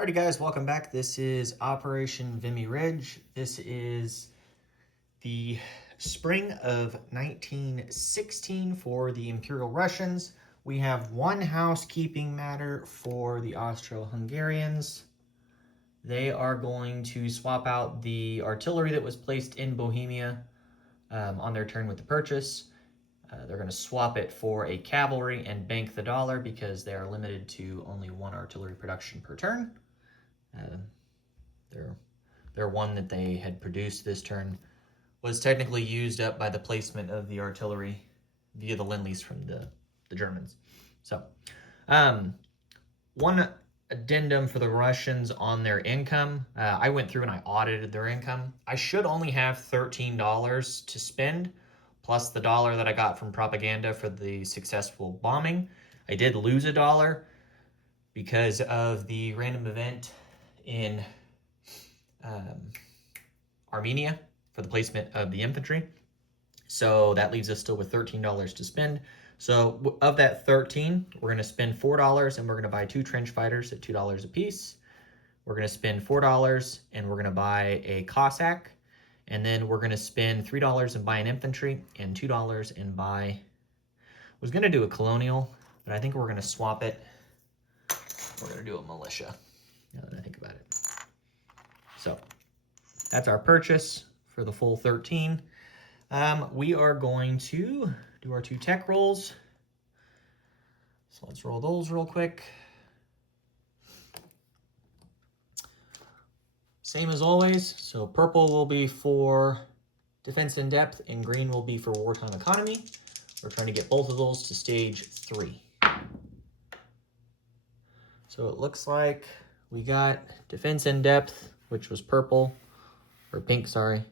Alrighty guys, welcome back. This is Operation Vimy Ridge. This is the spring of 1916 for the Imperial Russians. We have one housekeeping matter for the Austro-Hungarians. They are going to swap out the artillery that was placed in Bohemia on their turn with the purchase. They're going to swap it for a cavalry and bank the dollar because they are limited to only one artillery production per turn. Their one that they had produced this turn was technically used up by the placement of the artillery via the Lend-Lease from the Germans. So, one addendum for the Russians on their income. I went through and I audited their income. I should only have $13 to spend, plus the dollar that I got from propaganda for the successful bombing. I did lose $1 because of the random event in Armenia for the placement of the infantry. So that leaves us still with $13 to spend. So of that 13, we're going to spend $4 and we're going to buy 2 trench fighters at $2 a piece. We're going to spend $4 and we're going to buy a Cossack. And then we're going to spend $3 and buy an infantry and $2 and buy, I was going to do a colonial, but I think we're going to swap it. We're going to do a militia, now that I think about it. So that's our purchase for the full 13. We are going to do our 2 tech rolls. So let's roll those real quick. Same as always. So purple will be for defense in depth and green will be for wartime economy. We're trying to get both of those to stage 3. So it looks like we got defense in depth, which was purple, or pink, sorry.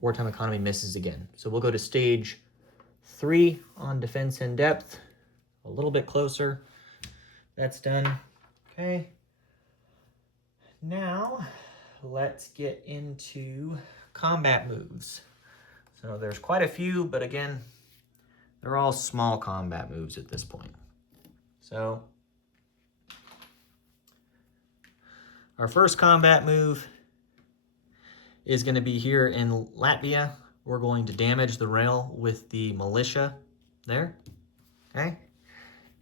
Wartime economy misses again. So we'll go to stage 3 on defense in depth. A little bit closer. That's done. Okay. Now, let's get into combat moves. So there's quite a few, but again, they're all small combat moves at this point. So our first combat move is going to be here in Latvia. We're going to damage the rail with the militia there, okay?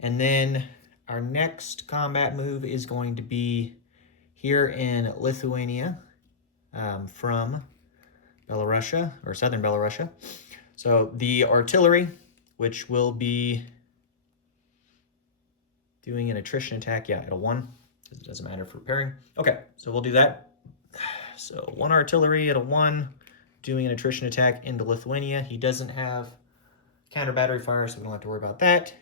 And then our next combat move is going to be here in Lithuania from Belarusia, or southern Belarusia. So the artillery, which will be doing an attrition attack, at a 1. It doesn't matter for pairing. Okay, so we'll do that. So 1 artillery at a 1, doing an attrition attack into Lithuania. He doesn't have counter battery fire, so we don't have to worry about that.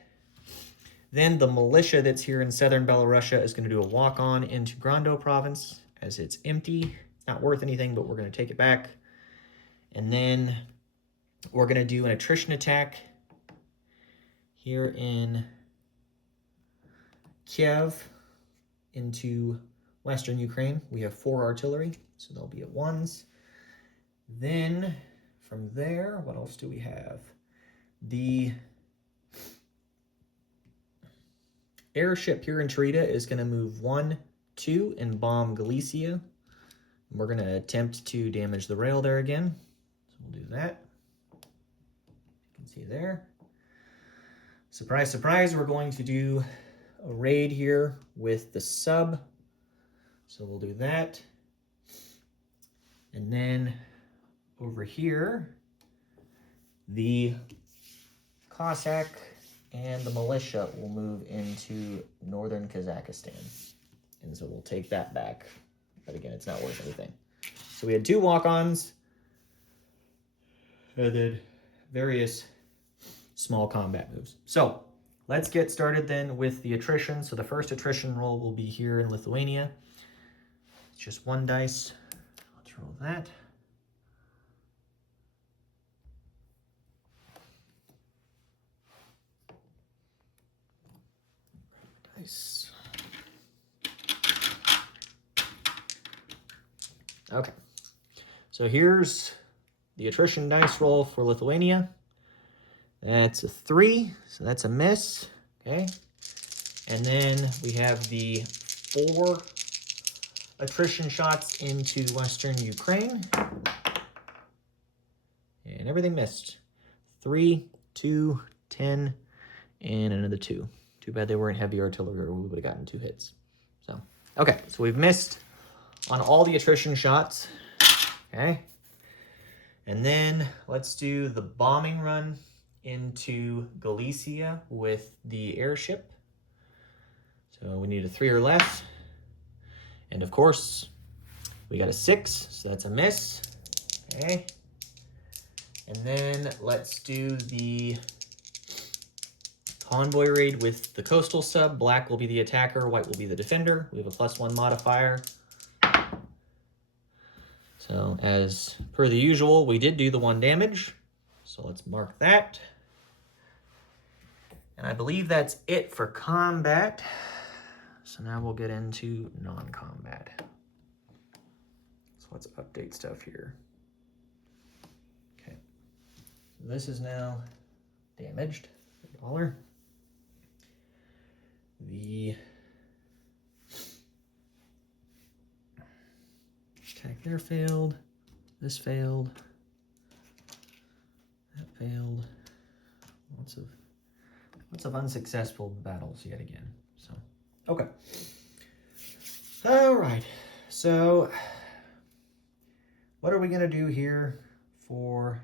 Then the militia that's here in southern Belarusia is going to do a walk-on into Grando province, as it's empty. It's not worth anything, but we're going to take it back. And then we're going to do an attrition attack here in Kiev into western Ukraine. We have 4 artillery, so they'll be at 1s. Then from there, what else do we have? The airship here in Tarita is going to move 1, 2, and bomb Galicia. We're going to attempt to damage the rail there again. So we'll do that. You can see there. Surprise, surprise, we're going to do a raid here with the sub. So we'll do that. And then over here, the Cossack and the militia will move into northern Kazakhstan. And so we'll take that back. But again, it's not worth anything. So we had 2 walk-ons. And then various small combat moves. So let's get started then with the attrition. So the first attrition roll will be here in Lithuania. It's just 1 dice. Let's roll that. Dice. Okay. So here's the attrition dice roll for Lithuania. That's a 3, so that's a miss, okay? And then we have the 4 attrition shots into Western Ukraine. And everything missed. 3, 2, 10, and another 2. Too bad they weren't heavy artillery, or we would have gotten 2 hits. So, okay, so we've missed on all the attrition shots. Okay. And then let's do the bombing run into Galicia with the airship. So we need a 3 or less. And of course, we got a 6, so that's a miss. Okay. And then let's do the convoy raid with the coastal sub. Black will be the attacker, white will be the defender. We have a +1 modifier. So as per the usual, we did do the 1 damage. So let's mark that. And I believe that's it for combat. So now we'll get into non-combat. So let's update stuff here. Okay. So this is now damaged. $1. The attack there failed. This failed. That failed. Lots of unsuccessful battles yet again. So, okay. All right. So, what are we going to do here for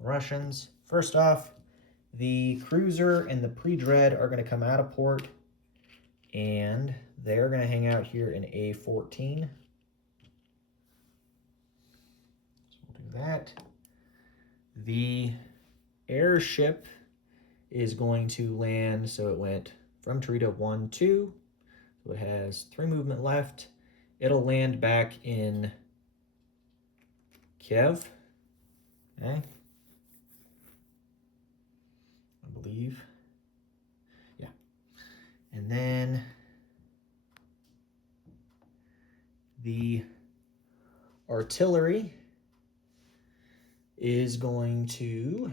Russians? First off, the cruiser and the pre-dread are going to come out of port, and they're going to hang out here in A14. So we'll do that. The airship is going to land, so it went from Torito 1, 2. So it has 3 movement left. It'll land back in Kiev. Okay. I believe. Yeah. And then the artillery is going to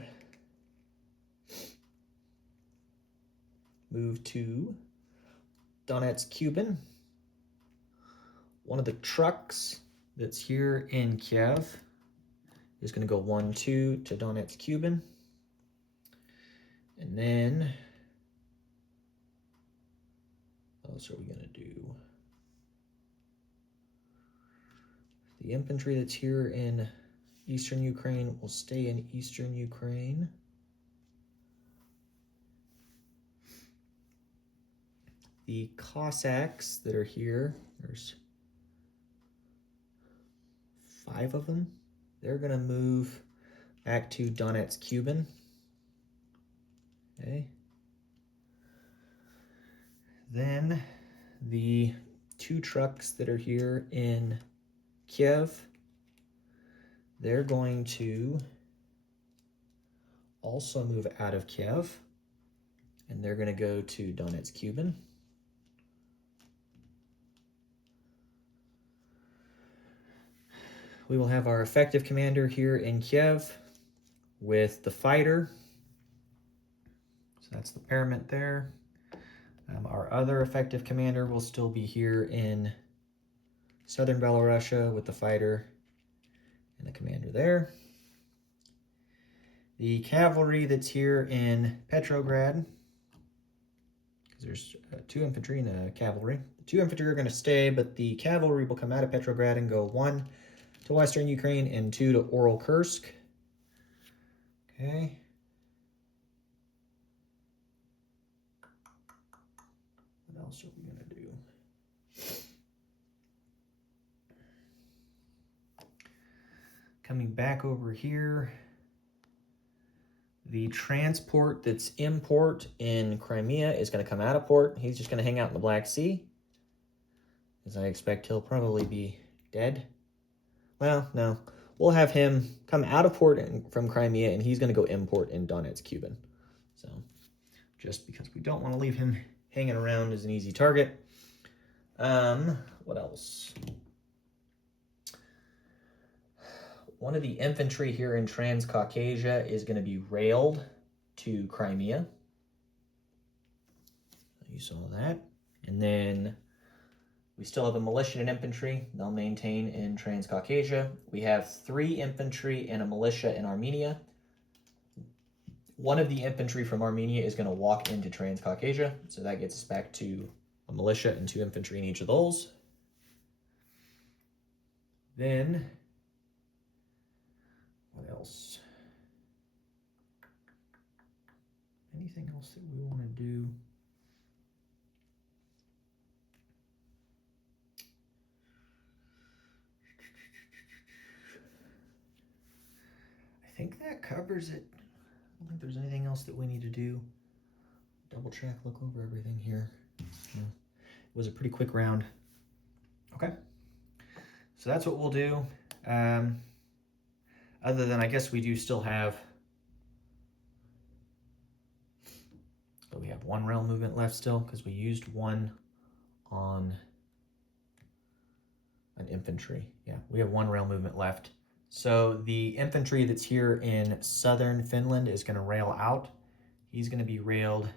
move to Donetsk, Cuban. One of the trucks that's here in Kiev is going to go 1, 2 to Donetsk, Cuban. And then, what else are we going to do? The infantry that's here in Eastern Ukraine will stay in Eastern Ukraine. The Cossacks that are here, there's 5 of them. They're going to move back to Donetsk, Cuban. Okay. Then the 2 trucks that are here in Kiev, they're going to also move out of Kiev, and they're going to go to Donetsk, Cuban. We will have our effective commander here in Kiev with the fighter. So that's the paramount there. Our other effective commander will still be here in southern Belarusia with the fighter and the commander there. The cavalry that's here in Petrograd, because there's 2 infantry and a cavalry. The 2 infantry are going to stay, but the cavalry will come out of Petrograd and go 1 to Western Ukraine and 2 to Oral-Kursk. Okay. What else are we going to do? Coming back over here, the transport that's in port in Crimea is going to come out of port. He's just going to hang out in the Black Sea, as I expect he'll probably be dead. Well, no. We'll have him come out of port from Crimea, and he's going to go import in Donetsk, Cuban. So, just because we don't want to leave him hanging around as an easy target. What else? One of the infantry here in Transcaucasia is going to be railed to Crimea. You saw that. And then We still have a militia and infantry. They'll maintain in Transcaucasia. We have 3 infantry and a militia in Armenia. One of the infantry from Armenia is going to walk into Transcaucasia, so that gets us back to a militia and 2 infantry in each of those. Then, what else? Anything else that we want to do? I think that covers it. I don't think there's anything else that we need to do. Double check, look over everything here. Yeah. It was a pretty quick round. Okay. So that's what we'll do. Other than, I guess we do still have, but we have 1 rail movement left still because we used 1 on an infantry. Yeah, we have 1 rail movement left. So the infantry that's here in southern Finland is going to rail out. He's going to be railed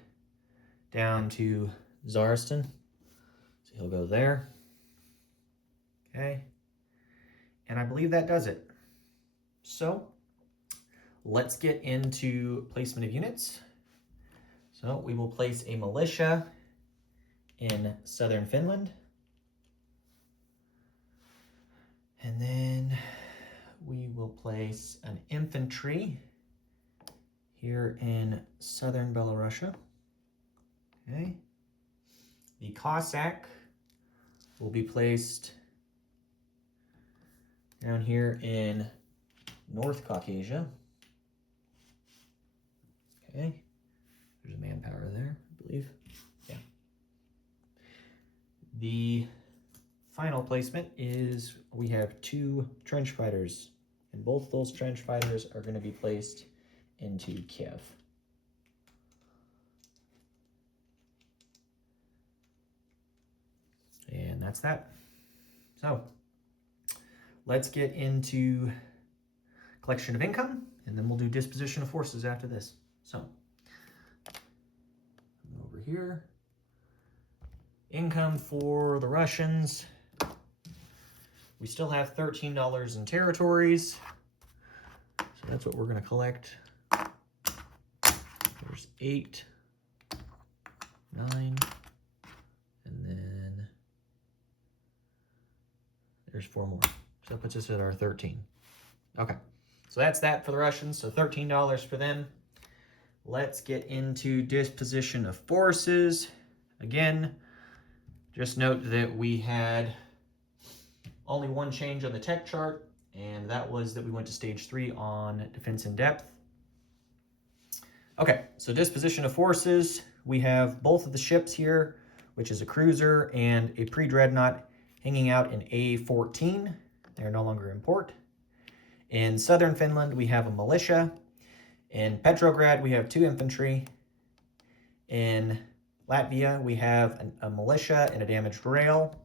down to Zarstan. So he'll go there. Okay. And I believe that does it. So let's get into placement of units. So we will place a militia in southern Finland. And then we will place an infantry here in southern Belarusia. Okay. The Cossack will be placed down here in North Caucasia. Okay. There's a manpower there, I believe. Yeah. The final placement is we have 2 trench fighters, and both those trench fighters are going to be placed into Kiev. And that's that. So let's get into collection of income, and then we'll do disposition of forces after this. So over here, income for the Russians. We still have $13 in territories, so that's what we're going to collect. There's 8, 9, and then there's 4 more. So that puts us at our 13. Okay, so that's that for the Russians, so $13 for them. Let's get into disposition of forces. Again, just note that we had only 1 change on the tech chart, and that was that we went to stage 3 on defense in depth. Okay, so disposition of forces. We have both of the ships here, which is a cruiser and a pre-dreadnought, hanging out in A14. They're no longer in port. In southern Finland, we have a militia. In Petrograd, we have 2 infantry. In Latvia, we have a militia and a damaged rail.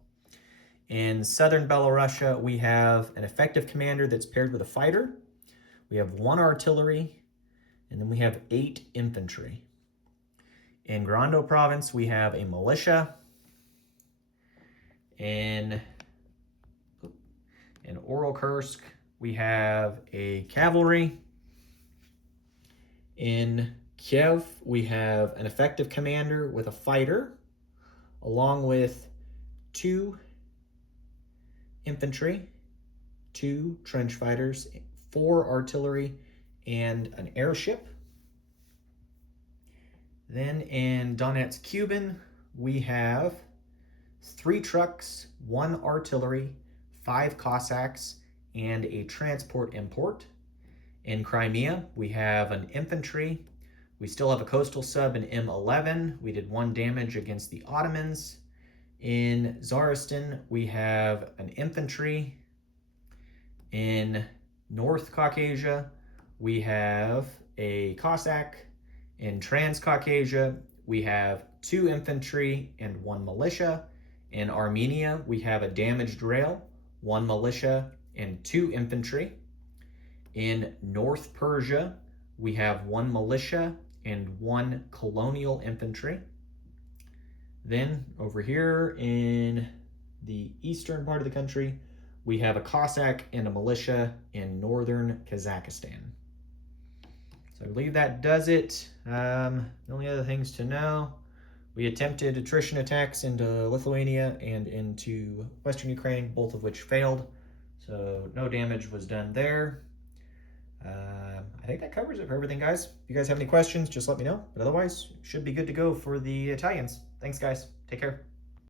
In southern Belarusia, we have an effective commander that's paired with a fighter. We have 1 artillery, and then we have 8 infantry. In Grando province, we have a militia. In Orel-Kursk, we have a cavalry. In Kiev, we have an effective commander with a fighter, along with 2 infantry, 2 trench fighters, 4 artillery, and an airship. Then in Donetsk Kuban, we have 3 trucks, 1 artillery, 5 Cossacks, and a transport import. In Crimea, we have an infantry. We still have a coastal sub in M11. We did 1 damage against the Ottomans. In Zaristan, we have an infantry. In North Caucasia, we have a Cossack. In Transcaucasia, we have 2 infantry and 1 militia. In Armenia, we have a damaged rail, 1 militia, and 2 infantry. In North Persia, we have 1 militia and 1 colonial infantry. Then over here in the eastern part of the country. We have a Cossack and a militia in northern Kazakhstan. So I believe that does it. The only other things to know, we attempted attrition attacks into Lithuania and into western Ukraine, both of which failed. So no damage was done there. I think that covers it for everything, guys. If you guys have any questions, just let me know. But otherwise, should be good to go for the Italians. Thanks, guys. Take care.